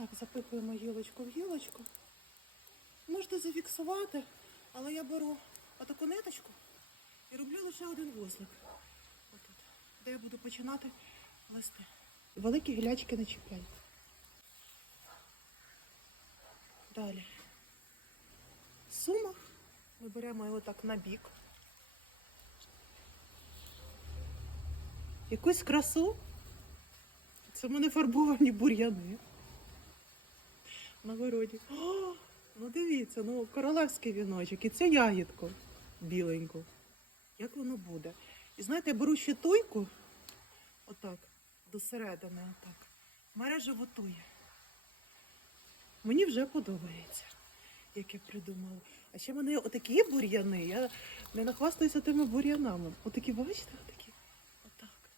Так, запихуємо гілочку в гілочку. Можете зафіксувати, але я беру отаку ниточку і роблю лише один вузлик. Отут, де я буду починати плести. Великі гілячки не чіпляйте. Далі. Сумах. Ми беремо його так на бік. Якусь красу. Це в мене фарбовані бур'яни. На городі. О, ну дивіться, ну королевський віночок. І це ягідку біленьку. Як воно буде? І знаєте, я беру ще туйку, отак, до середини, отак. Мережа готує. Мені вже подобається, як я придумала. А ще мене отакі бур'яни. Я не нахвастаюся тими бур'янами. Отакі, бачите, отакі. Отак.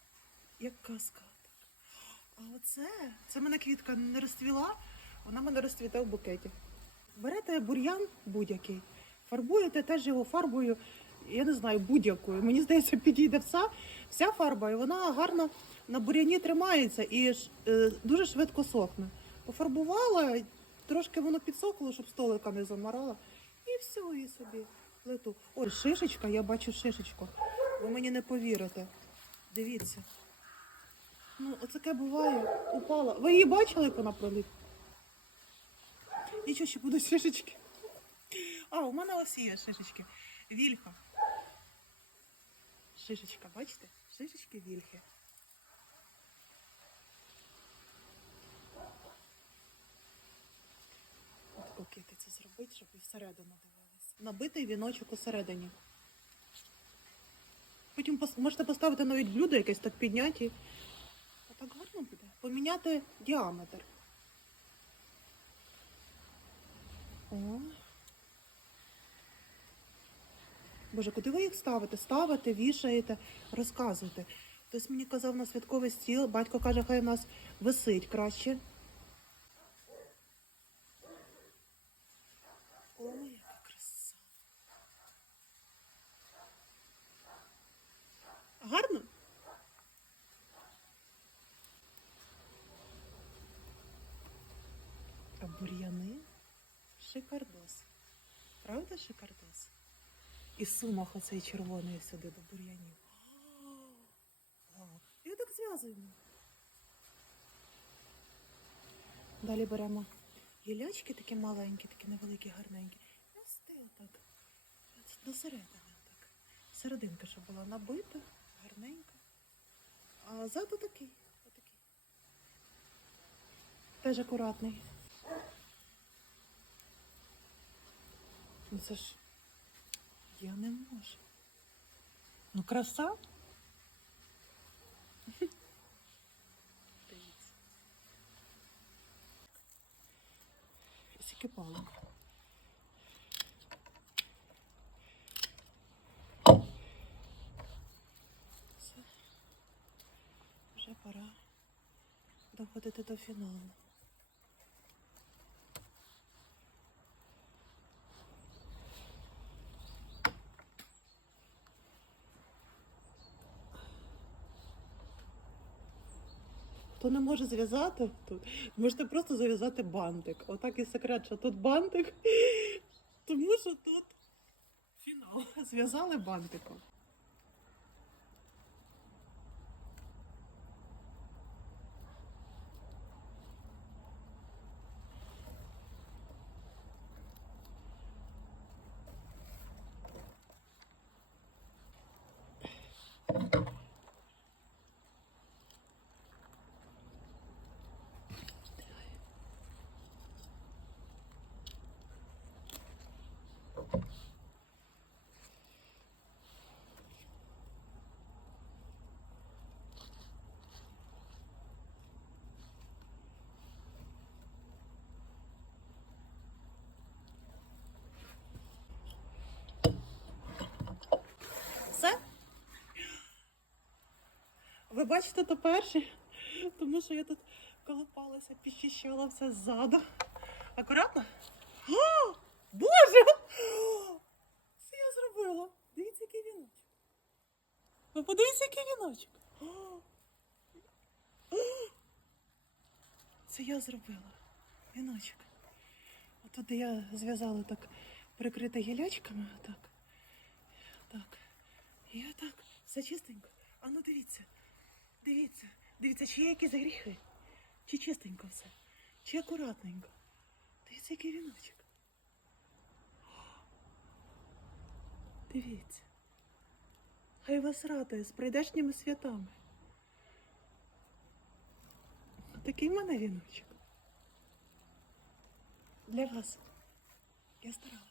Як казка. А оце, це мене квітка не розцвіла, вона мене розцвіте в букеті. Берете бур'ян будь-який, фарбуєте теж його фарбою, я не знаю, будь-якою. Мені здається, підійде вся, вся фарба, і вона гарно на бур'яні тримається і е, дуже швидко сохне. Пофарбувала, трошки воно підсохло, щоб столика не замарала. І все, і собі плету. Ой, шишечка, я бачу шишечку. Ви мені не повірите. Дивіться. Ну, оцяке буває, упала. Ви її бачили, як вона проліт? Нічого, ще будуть шишечки. А, у мене ось є шишечки. Вільха. Шишечка, бачите? Шишечки вільхи. От поки це зробити, щоб і всередину дивилися. Набитий віночок усередині. Потім можете поставити навіть блюдо якесь так підняті. А так гарно буде. Поміняти діаметр. О. Боже, куди ви їх ставите? Ставите, вішаєте, розказуєте. Хтось мені казав на святковий стіл, батько каже, хай у нас висить краще. Ой, яка краса. Гарно? А бур'яни шикардос. Правда шикардос? І сумах оцей червоний сюди до бур'янів. І отак зв'язуємо. Далі беремо гілячки такі маленькі, такі невеликі, гарненькі. І ось ти отак. До середини так. Серединка, щоб була набита, гарненька. А ззаду такий. Отакий. Теж акуратний. Ну це ж я не можу. Ну, краса. Дивіться. Скільки палок. Все. Вже пора доходити до фіналу. Хто не може зв'язати тут, можете просто зав'язати бантик. Отак і секрет, що тут бантик, тому що тут фінал. Зв'язали бантиком. Все? Ви бачите то перші, тому що я тут колупалася, підчищала все ззаду. Акуратно? О, Боже! Це я зробила. Дивіться, який віночок. Ви подивіться, який віночок. Це я зробила. Віночок. Отут я зв'язала так прикрите гілячками, отак. Так. І отак. Все чистенько. А ну дивіться. Дивіться. Дивіться, чи є якісь гріхи? Чи чистенько все? Чи акуратненько? Дивіться, який віночок. Дивіться. Хай вас радує з прийдешніми святами. Такий в мене віночок. Для вас. Я старалася.